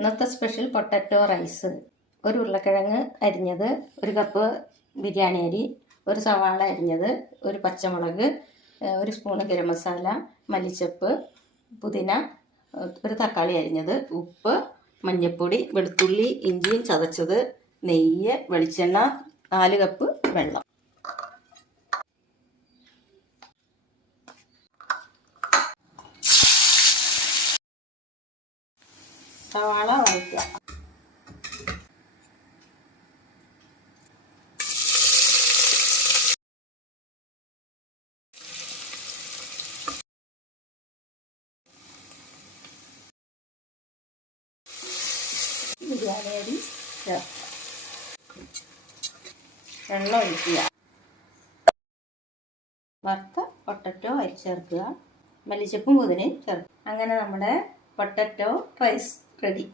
ഇന്നത്തെ special potato rice. ഒരു ഉരുളക്കിഴങ്ങ് അരിഞ്ഞത്, ഒരു കപ്പ് ബിരിയാണി അരി, ഒരു സവാള അരിഞ്ഞത്, ഒരു പച്ചമുളക്, ഒരു സ്പൂണ് ഗരം മസാല, മല്ലിച്ചപ്പ്, പുതിന, ഒരു തക്കാളി അരിഞ്ഞത്, ഉപ്പ്, മഞ്ഞൾപ്പൊടി, വെളുത്തുള്ളി, ഇഞ്ചിയും ചതച്ചത്, നെയ്യ്, വെളിച്ചെണ്ണ, 4 കപ്പ് വെള്ളം. സവാള വഴറ്റുക. ബിരിയാണി അരി ചേർക്കുക. വെള്ളം ഒഴിക്കുക. വറുത്ത പൊട്ടറ്റോ അരി ചേർക്കുക. മല്ലിച്ചപ്പും പുതിനയും ചേർക്കുക. അങ്ങനെ നമ്മുടെ പൊട്ടറ്റോ റൈസ് റെഡി.